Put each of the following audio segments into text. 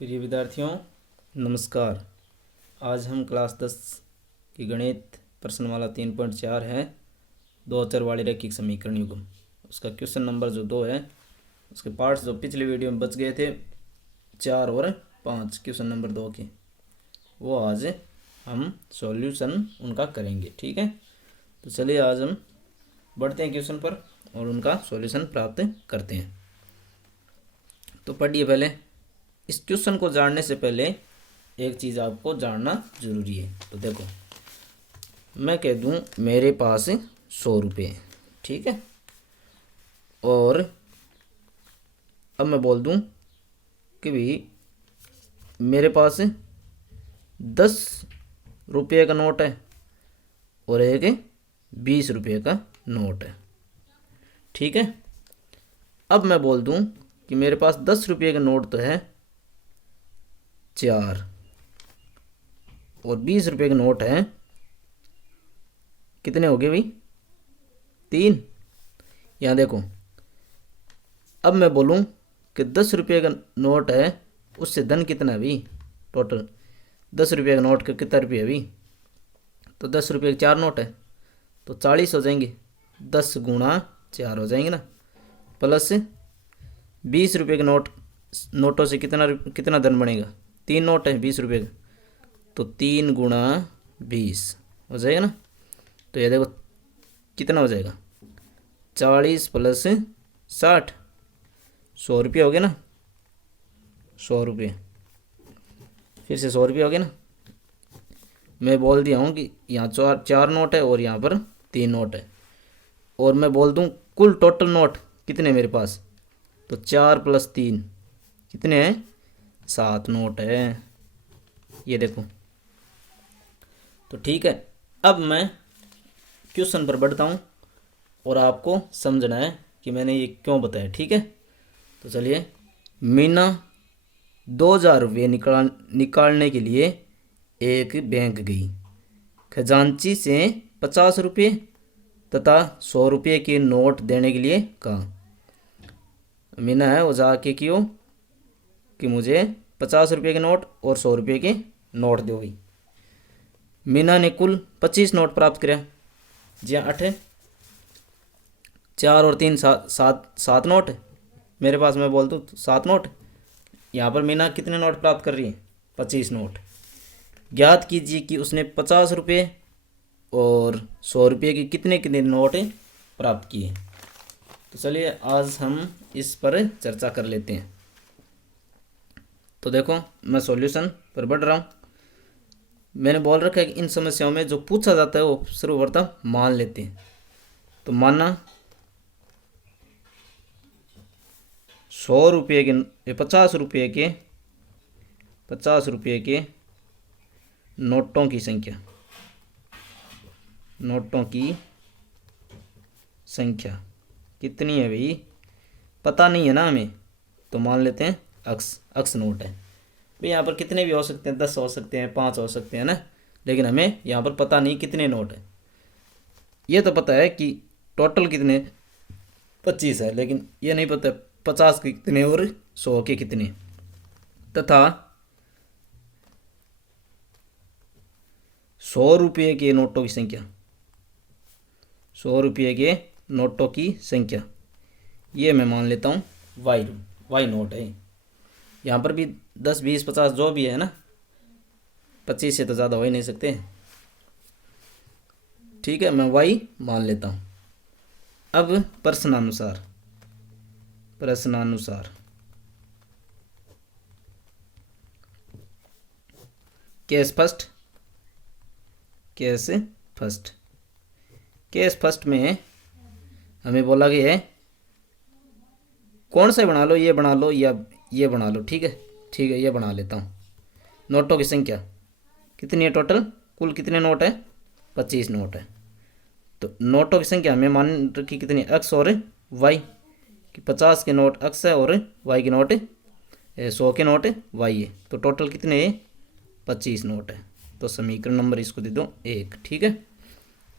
प्रिय विद्यार्थियों नमस्कार। आज हम क्लास 10 की गणित प्रश्नमाला 3.4 है, दो अचर वाले रैखिक समीकरण युग्म। उसका क्वेश्चन नंबर जो 2 है, उसके पार्ट्स जो पिछले वीडियो में बच गए थे 4 और 5 क्वेश्चन नंबर 2 के, वो आज हम सॉल्यूशन उनका करेंगे। ठीक है, तो चलिए आज हम बढ़ते हैं क्वेश्चन पर और उनका सॉल्यूशन प्राप्त करते हैं। तो पढ़िए, पहले इस क्वेश्चन को जानने से पहले एक चीज़ आपको जानना जरूरी है। तो देखो, मैं कह दूं मेरे पास 100 रुपये, ठीक है, और अब मैं बोल दूं कि भी मेरे पास 10 रुपये का नोट है और एक 20 रुपये का नोट है। ठीक है, अब मैं बोल दूं कि मेरे पास 10 रुपये का नोट तो है 4 और 20 रुपये का नोट है कितने हो गए भाई? 3। यहाँ देखो, अब मैं बोलूँ कि 10 रुपये का नोट है, उससे धन कितना है भाई? टोटल 10 रुपये का नोट का कितना रुपये है भाई? तो 10 रुपये के 4 नोट है तो 40 हो जाएंगे, 10 गुणा 4 हो जाएंगे ना, प्लस 20 रुपये के नोटों से कितना धन बनेगा? 3 नोट है 20 रुपये का, तो 3 गुणा 20 हो जाएगा ना। तो ये देखो कितना हो जाएगा, 40 प्लस 60, 100 रुपये हो गए ना, 100 रुपये, फिर से 100 रुपये हो गए ना। मैं बोल दिया हूँ कि यहाँ चार नोट है और यहाँ पर 3 नोट है, और मैं बोल दूँ कुल टोटल नोट कितने मेरे पास, तो 4 प्लस 3 कितने हैं? 7 नोट है, ये देखो। तो ठीक है, अब मैं क्वेश्चन पर बढ़ता हूँ और आपको समझना है कि मैंने ये क्यों बताया। ठीक है, तो चलिए। मीना 2000 रुपये निकालने के लिए एक बैंक गई। खजांची से 50 रुपये तथा 100 रुपये के नोट देने के लिए कहा। मीना है वो जाके क्यों कि मुझे 50 रुपये के नोट और 100 रुपये के नोट दो गई। मीना ने कुल 25 नोट प्राप्त किया। जी हाँ, 8 है, 4 और 3 सात नोट है मेरे पास। मैं बोल दूँ 7 नोट। यहाँ पर मीना कितने नोट प्राप्त कर रही है? 25 नोट। ज्ञात कीजिए कि उसने 50 रुपये और 100 रुपये के कितने कितने नोट प्राप्त किए। तो चलिए आज हम इस पर चर्चा कर लेते हैं। तो देखो, मैं सॉल्यूशन पर बढ़ रहा हूँ। मैंने बोल रखा है कि इन समस्याओं में जो पूछा जाता है वो सर्वप्रथम मान लेते हैं। तो माना 100 रुपये के 50 रुपये के नोटों की संख्या कितनी है भाई? पता नहीं है ना हमें, तो मान लेते हैं अक्स नोट है भाई। यहाँ पर कितने भी हो सकते हैं, 10 हो सकते हैं, 5 हो सकते हैं ना, लेकिन हमें यहाँ पर पता नहीं कितने नोट है। ये तो पता है कि टोटल कितने 25 है, लेकिन ये नहीं पता 50 के कितने और 100 के कितने। तथा 100 रुपये के नोटों की संख्या, 100 रुपये के नोटों की संख्या ये मैं मान लेता हूँ वाई नोट है। यहाँ पर भी 10, 20, 50 जो भी है ना, 25 से तो ज़्यादा हो ही नहीं सकते। ठीक है, मैं वाई मान लेता हूँ। अब प्रश्नानुसार केस फर्स्ट में हमें बोला गया है कौन सा बना लो, ये बना लो या ये बना लो। ठीक है, ये बना लेता हूँ। नोटों की संख्या कितनी है टोटल? कुल कितने नोट है? 25 नोट है। तो नोटों की संख्या हमें मान रखी कितनी? एक्स और वाई, कि 50 के नोट एक्स है और वाई के नोट 100 के नोट वाई है। तो टोटल कितने है? 25 नोट है। तो समीकरण नंबर इसको दे दो 1। ठीक है,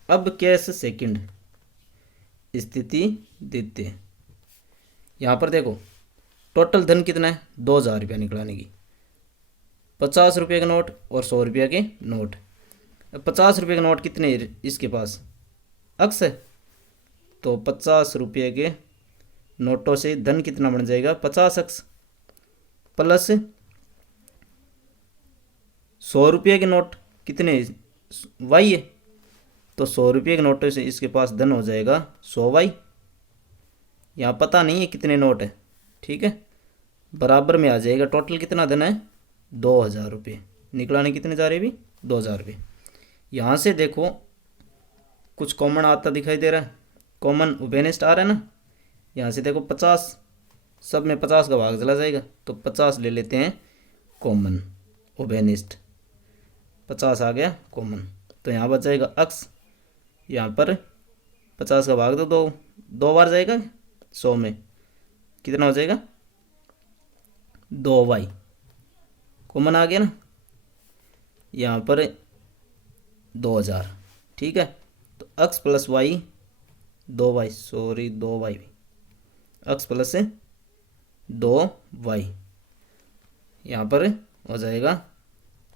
अब केस सेकंड, स्थिति द्वितीय। यहाँ पर देखो टोटल धन कितना है? 2000 रुपया निकलाने की। 50 रुपये के नोट और 100 रुपये के नोट। 50 रुपये के नोट कितने इसके पास अक्स है, तो 50 रुपये के नोटों से धन कितना बन जाएगा 50 अक्स, प्लस 100 रुपये के नोट कितने वाई है, तो 100 रुपये के नोटों से इसके पास धन हो जाएगा 100 वाई। यहाँ पता नहीं है कितने नोट है, ठीक है, बराबर में आ जाएगा। टोटल कितना धन है 2000 रुपये, निकलाने कितने जा रहे भी 2000 रुपये। यहाँ से देखो कुछ कॉमन आता दिखाई दे रहा है, कॉमन उभयनिष्ठ आ रहा है ना। यहाँ से देखो 50, सब में 50 का भाग चला जाएगा, तो 50 ले लेते हैं कॉमन उभयनिष्ठ, 50 आ गया कॉमन। तो यहाँ बच जाएगा अक्स, यहाँ पर 50 का भाग दो, दो बार जाएगा 100 में, कितना हो जाएगा 2 वाई, कॉमन आ गया ना। यहाँ पर 2000, ठीक है, तो x plus y 2 y, sorry 2 y, x plus 2 y, यहाँ पर हो जाएगा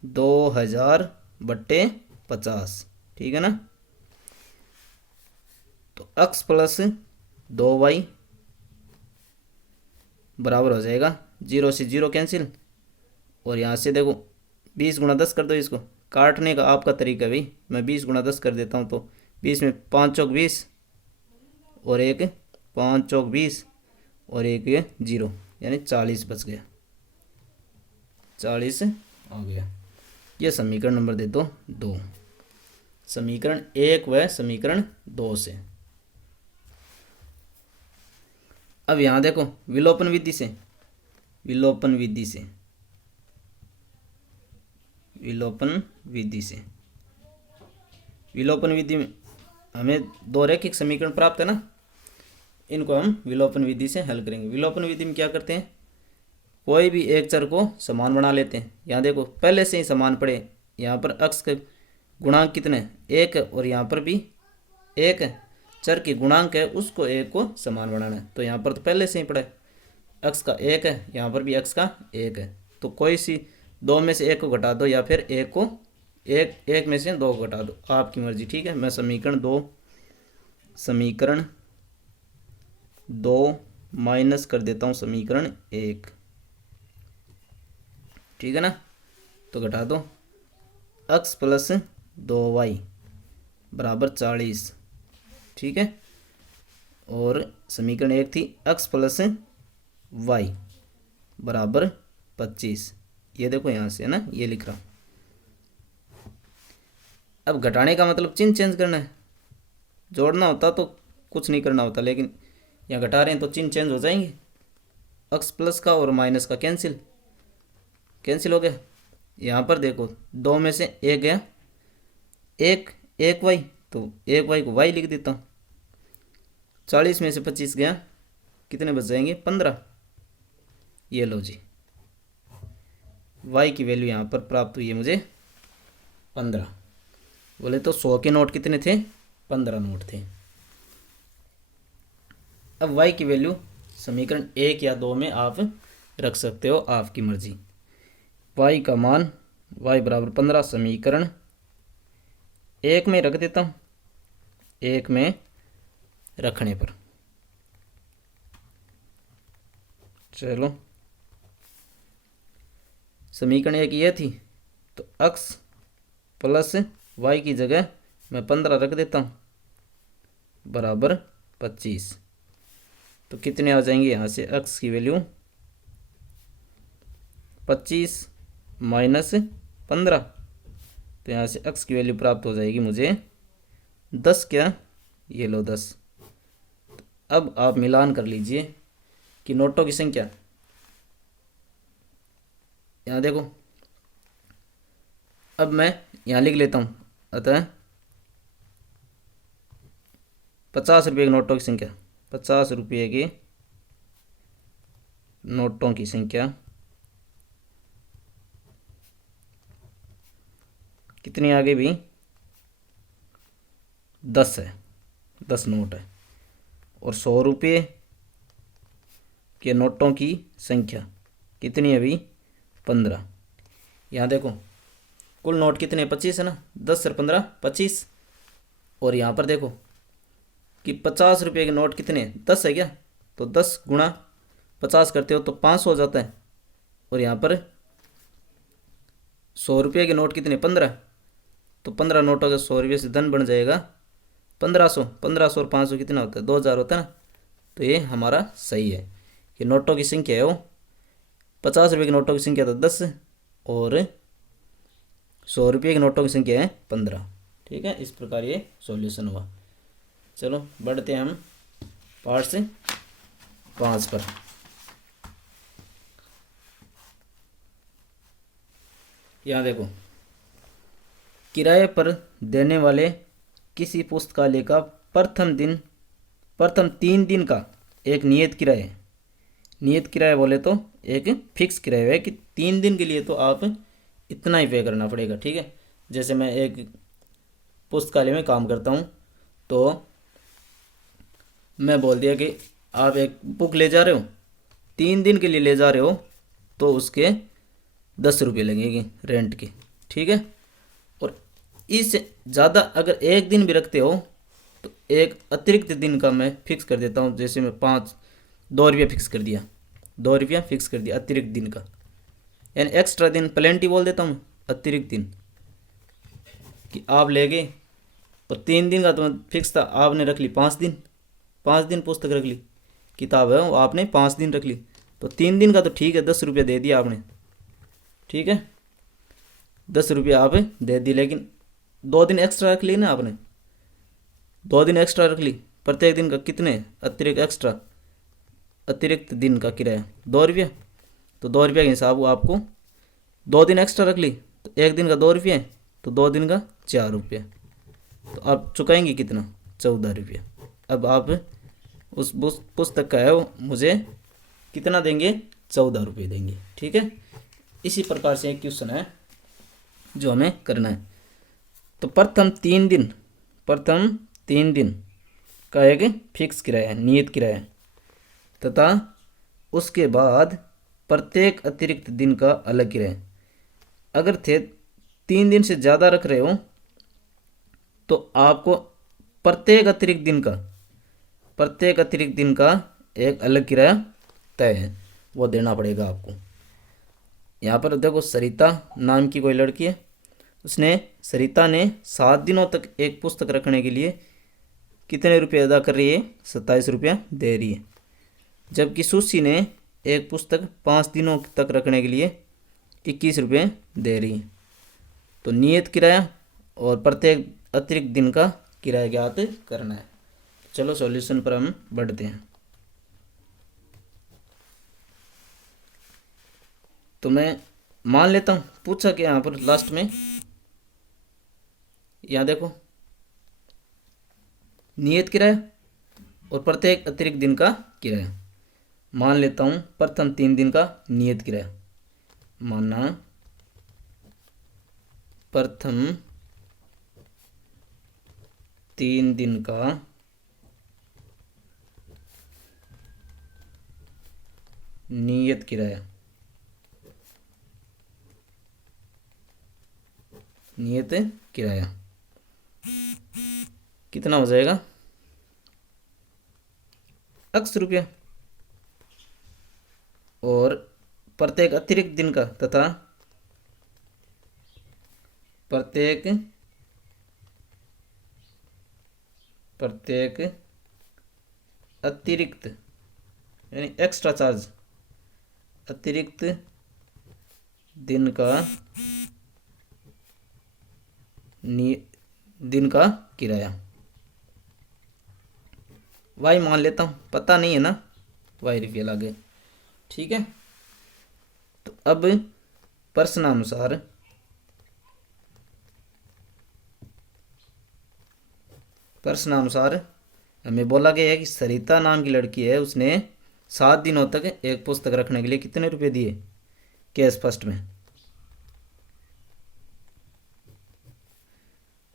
2000/50, ठीक है ना। तो अक्स प्लस 2 वाई बराबर हो जाएगा 0 से 0 कैंसिल, और यहाँ से देखो 20 × 10 कर दो, इसको काटने का आपका तरीका भी, मैं 20 × 10 कर देता हूँ। तो 20 में 5 चौक 20 और एक 5 चौक 20 और एक 0, यानी 40 बच गया, 40 आ गया। ये समीकरण नंबर दे दो 2, समीकरण 1 व समीकरण 2 से। अब यहाँ देखो विलोपन विधि से, विलोपन विधि से, विलोपन विधि से, विलोपन विधि में हमें 2 रैखिक समीकरण प्राप्त है ना, इनको हम विलोपन विधि से हल करेंगे। विलोपन विधि में क्या करते हैं, कोई भी एक चर को समान बना लेते हैं। यहाँ देखो पहले से ही समान पड़े, यहाँ पर अक्स के गुणांक कितने 1 है, और यहाँ पर भी 1 है, चर की गुणांक है उसको 1 को समान बनाना है। तो यहाँ पर तो पहले से ही पड़ा है, अक्स का 1 है, यहाँ पर भी अक्स का 1 है, तो कोई सी 2 में से 1 को घटा दो, या फिर 1 को 1 में से 2 को घटा दो, आपकी मर्जी, ठीक है। मैं समीकरण 2 माइनस कर देता हूँ समीकरण 1, ठीक है ना। तो घटा दो, अक्स प्लस 2 वाई बराबर 40, ठीक है, और समीकरण 1 थी अक्स प्लस वाई बराबर 25। ये देखो यहाँ से है ना, ये लिख रहा हूँ। अब घटाने का मतलब चिन्ह चेंज करना है, जोड़ना होता तो कुछ नहीं करना होता, लेकिन यहाँ घटा रहे हैं तो चिन्ह चेंज हो जाएंगे। अक्स प्लस का और माइनस का कैंसिल हो गया। यहाँ पर देखो 2 में से 1 गया, 1 वाई, तो 1 वाई को वाई लिख देता हूँ। 40 में से 25 गया, कितने बच जाएंगे 15। ये लो जी, वाई की वैल्यू यहाँ पर प्राप्त हुई है मुझे 15। बोले तो 100 के नोट कितने थे 15 नोट थे। अब वाई की वैल्यू समीकरण 1 या 2 में आप रख सकते हो, आपकी मर्जी। वाई का मान वाई बराबर 15 समीकरण 1 में रख देता हूँ, 1 में रखने पर चलो समीकरण 1 ये थी, तो अक्स प्लस वाई की जगह मैं 15 रख देता हूँ बराबर 25। तो कितने आ जाएंगे यहाँ से, अक्स की वैल्यू 25 माइनस 15, तो यहाँ से अक्स की वैल्यू प्राप्त हो जाएगी मुझे 10। क्या, ये लो 10। अब आप मिलान कर लीजिए कि नोटों की संख्या, यहाँ देखो, अब मैं यहाँ लिख लेता हूँ, अतः 50 रुपये के नोटों की संख्या, 50 रुपये के नोटों की संख्या कितनी आ गई भी 10 है, 10 नोट है। और 100 रुपये के नोटों की संख्या कितनी है अभी 15, यहाँ देखो कुल नोट कितने 25 है ना, 10 और 15 25। और यहाँ पर देखो कि 50 रुपये के नोट कितने 10 है क्या, तो 10 गुणा 50 करते हो तो 500 हो जाता है। और यहाँ पर 100 रुपये के नोट कितने 15, तो 15 नोटों के 100 रुपये से धन बन जाएगा 1500। 1500 और 500 कितना होता है 2000 होता है ना। तो ये हमारा सही है। ये नोटों की संख्या है वो 50 रुपये के नोटों की संख्या तो 10 और 100 रुपये के नोटों की संख्या है 15। ठीक है, इस प्रकार ये सॉल्यूशन हुआ। चलो बढ़ते हैं हम पार्ट 5 पर। यहाँ देखो किराए पर देने वाले किसी पुस्तकालय का प्रथम 3 दिन का एक नियत किराया है। नियत किराया बोले तो एक फिक्स किराया है कि 3 दिन के लिए तो आप इतना ही पे करना पड़ेगा। ठीक है, जैसे मैं एक पुस्तकालय में काम करता हूँ तो मैं बोल दिया कि आप एक बुक ले जा रहे हो 3 दिन के लिए ले जा रहे हो तो उसके 10 रुपये लगेंगे रेंट के। ठीक है, और इससे ज़्यादा अगर एक दिन भी रखते हो तो एक अतिरिक्त दिन का मैं फिक्स कर देता हूँ। जैसे मैं 2 रुपया फिक्स कर दिया, 2 रुपया फिक्स कर दिया अतिरिक्त दिन का, यानी एक्स्ट्रा दिन प्लेंटी बोल देता हूँ अतिरिक्त दिन कि आप ले गए। और 3 दिन का तो फिक्स था, आपने रख ली 5 दिन, 5 दिन पुस्तक रख ली, किताब है वो आपने 5 दिन रख ली, तो 3 दिन का तो ठीक है 10 रुपया दे दिया आपने। ठीक है, 10 रुपया आप दे दी, लेकिन 2 दिन एक्स्ट्रा रख ली ना आपने, 2 दिन एक्स्ट्रा रख ली, प्रत्येक दिन का कितने अतिरिक्त एक्स्ट्रा अतिरिक्त दिन का किराया 2 रुपया। तो 2 रुपया के हिसाब वो आपको 2 दिन एक्स्ट्रा रख ली तो एक दिन का 2 रुपया है, तो 2 दिन का 4 रुपया, तो आप चुकाएंगे कितना 14 रुपया। अब आप उस पुस्तक का है वो मुझे कितना देंगे 14 रुपये देंगे। ठीक है, इसी प्रकार से एक क्वेश्चन है जो हमें करना है। तो प्रथम 3 दिन का एक फिक्स किराया है, नियत किराया है, तथा उसके बाद प्रत्येक अतिरिक्त दिन का अलग किराया। अगर थे 3 दिन से ज़्यादा रख रहे हो तो आपको प्रत्येक अतिरिक्त दिन का एक अलग किराया तय है, वो देना पड़ेगा आपको। यहाँ पर देखो सरिता नाम की कोई लड़की है, सरिता ने 7 दिनों तक एक पुस्तक रखने के लिए कितने रुपये अदा कर रही है 27 रुपया दे रही है। जबकि सुशी ने एक पुस्तक 5 दिनों तक रखने के लिए 21 रुपये दे रही है। तो नियत किराया और प्रत्येक अतिरिक्त दिन का किराया ज्ञात करना है। चलो सॉल्यूशन पर हम बढ़ते हैं। तो मैं मान लेता हूँ पूछा कि यहाँ पर लास्ट में, यहाँ देखो नियत किराया और प्रत्येक अतिरिक्त दिन का किराया। मान लेता हूँ प्रथम 3 दिन का नियत किराया, माना प्रथम 3 दिन का नियत किराया, नियत किराया कितना हो जाएगा 80 रुपया। और प्रत्येक अतिरिक्त दिन का तथा प्रत्येक अतिरिक्त यानी एक्स्ट्रा चार्ज अतिरिक्त दिन का किराया वाई मान लेता हूँ, पता नहीं है ना वाई रुपये लगे। ठीक है, तो अब प्रश्नानुसार हमें बोला गया है कि सरिता नाम की लड़की है, उसने 7 दिनों तक एक पुस्तक रखने के लिए कितने रुपए दिए कैश फर्स्ट में।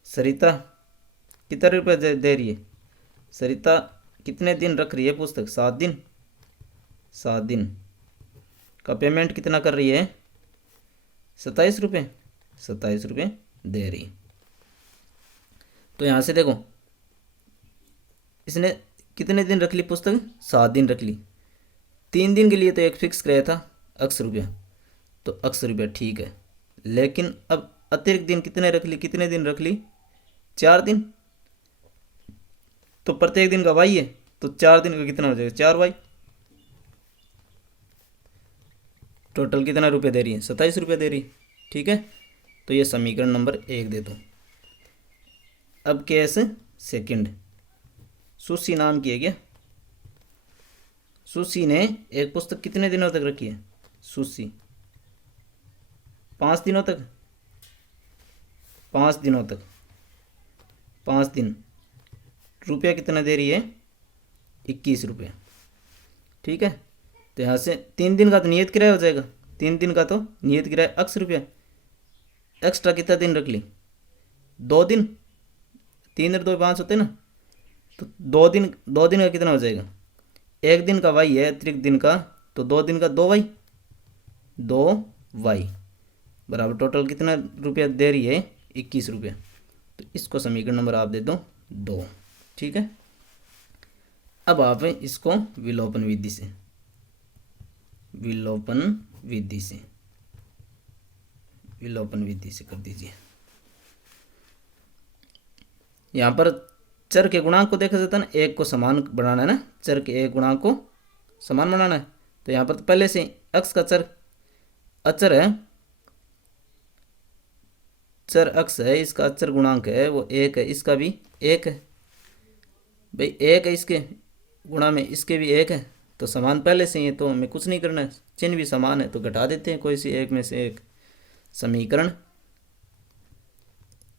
सरिता कितने रुपए दे रही है, सरिता कितने दिन रख रही है पुस्तक 7 दिन, 7 दिन का पेमेंट कितना कर रही है ₹27, ₹27 दे रही। तो यहाँ से देखो इसने कितने दिन रख ली पुस्तक, 7 दिन रख ली। 3 दिन के लिए तो एक फिक्स कराया था ₹80, तो ₹80 ठीक है। लेकिन अब अतिरिक्त दिन कितने रख ली, कितने दिन रख ली, 4 दिन। तो प्रत्येक दिन का वाई है, तो 4 दिन का कितना हो जाएगा, 4Y। टोटल कितना रुपये दे रही है, ₹27 दे रही। ठीक है, तो ये समीकरण नंबर 1 दे दो। अब केस सेकंड, सुशी नाम की है क्या, सुशी ने एक पुस्तक कितने दिनों तक रखी है, सुशी 5 दिनों तक, 5 दिनों तक, 5 दिन, रुपया कितना दे रही है, ₹21। ठीक है, तो यहाँ से 3 दिन का तो नियत किराया हो जाएगा, 3 दिन का तो नियत किराया ₹80। एक्स्ट्रा कितना दिन रख ली, 2 दिन, 3 और 2 5 होते ना, तो 2 दिन का कितना हो जाएगा, 1 दिन का वाई है अतिरिक्त दिन का, तो 2 दिन का 2Y, 2Y बराबर टोटल कितना रुपया दे रही है, ₹21। तो इसको समीकरण नंबर आप दे दो 2। ठीक है, अब आप इसको विलोपन विधि से, विलोपन विधि से, विलोपन विधि से कर दीजिए। यहाँ पर चर के गुणांक को देखा जाता है ना, एक को समान बनाना है ना, चर के एक गुणांक को समान बनाना है। तो यहाँ पर तो पहले से x का चर अचर है, चर x है, इसका अचर गुणांक है वो 1 है, इसका भी 1 है भाई, 1 है इसके गुणा में इसके भी 1 है, तो समान पहले से ही है, तो हमें कुछ नहीं करना है, चिन्ह भी समान है तो घटा देते हैं कोई सी एक में से एक। समीकरण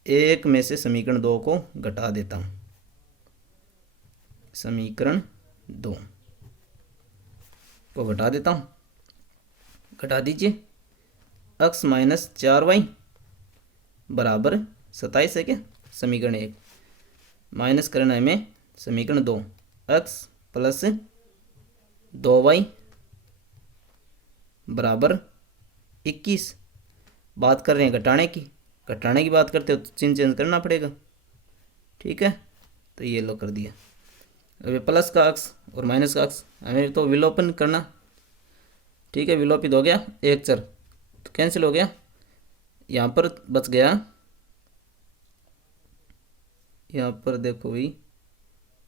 1 में से समीकरण 2 को घटा देता हूँ, समीकरण 2 को घटा देता हूँ, घटा दीजिए। x माइनस 4y बराबर 27 है क्या, समीकरण 1 माइनस करना है हमें समीकरण 2, x प्लस 2y बराबर 21। बात कर रहे हैं घटाने की, घटाने की बात करते हो तो चिन्ह चेंज करना पड़ेगा। ठीक है, तो ये लो कर दिया। अब प्लस का x और माइनस का x हमें तो विलोपन करना। ठीक है, विलोपित हो गया एक चर तो कैंसिल हो गया, यहाँ पर बच गया, यहाँ पर देखो भाई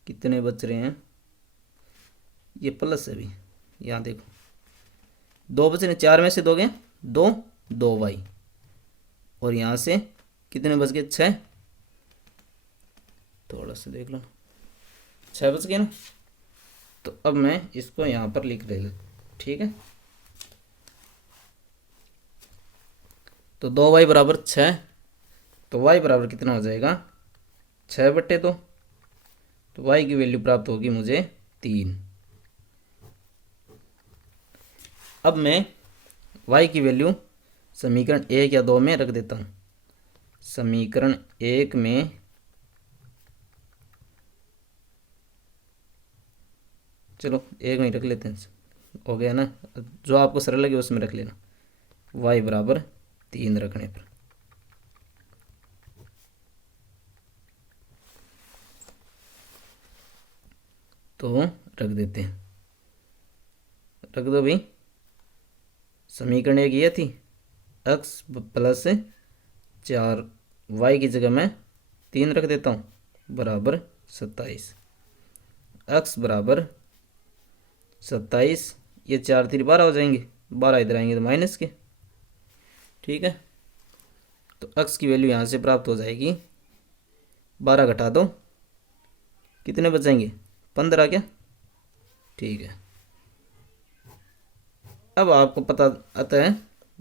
कितने बच रहे हैं, ये प्लस है भी, यहाँ देखो 2 बच रहे, 4 में से 2 गए 2, 2y, और यहाँ से कितने बच गए 6, थोड़ा सा देख लो 6 बच गए ना। तो अब मैं इसको यहाँ पर लिख दे। ठीक है, तो 2y बराबर 6, तो y बराबर कितना हो जाएगा 6/2, तो y की वैल्यू प्राप्त होगी मुझे 3। अब मैं y की वैल्यू समीकरण 1 या 2 में रख देता हूँ। समीकरण 1 में चलो 1 में ही रख लेते हैं, हो गया ना, जो आपको सरल लगे उसमें रख लेना, y बराबर 3 रखने पर। तो रख देते हैं, रख दो भाई। समीकरण 1 ये थी, x प्लस 4y की जगह मैं 3 रख देता हूँ बराबर 27, x बराबर 27, ये 4 3 12 हो जाएंगे, 12 इधर आएंगे तो माइनस के। ठीक है, तो x की वैल्यू यहाँ से प्राप्त हो जाएगी, 12 घटा दो कितने बचेंगे 15 क्या। ठीक है, अब आपको पता अतः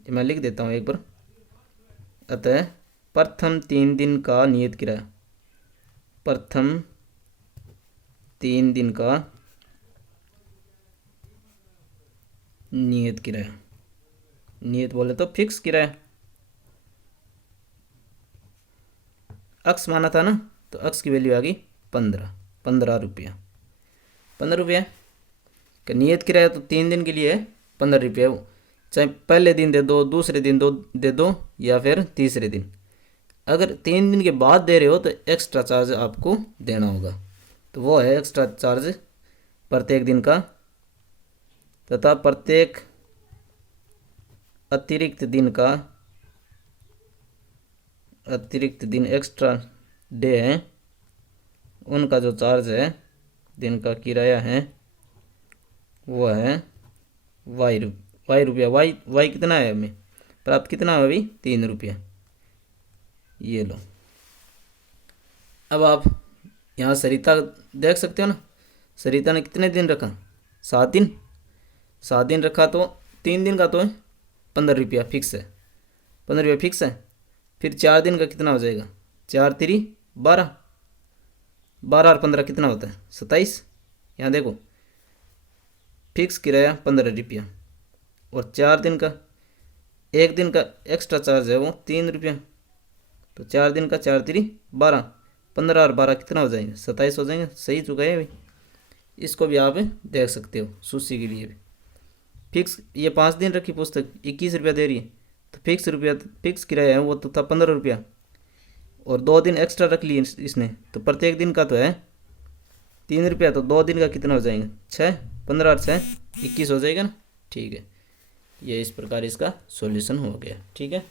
मैं लिख देता हूँ एक बार, अतः प्रथम 3 दिन का नियत किराया, प्रथम 3 दिन का नियत किराया, नियत बोले तो फिक्स किराया, x माना था ना, तो x की वैल्यू आ गई 15 रुपया, 15 रुपया का नियत किराया, तो 3 दिन के लिए है 15 रुपया, चाहे पहले दिन दे दो, दूसरे दिन दे दो या फिर तीसरे दिन। अगर 3 दिन के बाद दे रहे हो तो एक्स्ट्रा चार्ज आपको देना होगा। तो वो है एक्स्ट्रा चार्ज प्रत्येक दिन का तथा प्रत्येक अतिरिक्त दिन एक्स्ट्रा डे है उनका जो चार्ज है, दिन का किराया है, वो है वाई रुपया। वाई कितना है हमें प्राप्त, कितना है अभी 3 रुपया। ये लो। अब आप यहाँ सरिता देख सकते हो ना, सरिता ने कितने दिन रखा, 7 दिन। 7 दिन रखा तो 3 दिन का तो है 15 रुपया फिक्स है, 15 रुपया फिक्स है। फिर 4 दिन का कितना हो जाएगा, 4 तिरी 12, 12 और 15 कितना होता है 27। यहाँ देखो फिक्स किराया 15 रुपया और 4 दिन का, एक दिन का एक्स्ट्रा चार्ज है वो 3 रुपया। तो 4 दिन का 4 तिरी 12, 15 और 12 कितना हो जाएंगे 27 हो जाएंगे। सही चुका है भाई। इसको भी आप देख सकते हो सूची के लिए भी। फिक्स ये 5 दिन रखी पुस्तक 21 रुपया दे रही है, तो फिक्स किराया है वो तो था 15 रुपया, और 2 दिन एक्स्ट्रा रख लिए इसने, तो प्रत्येक दिन का तो है 3 रुपया। तो 2 दिन का कितना हो जाएंगे 6, 15 और 6 21 हो जाएगा ना। ठीक है, ये इस प्रकार इसका सॉल्यूशन हो गया। ठीक है।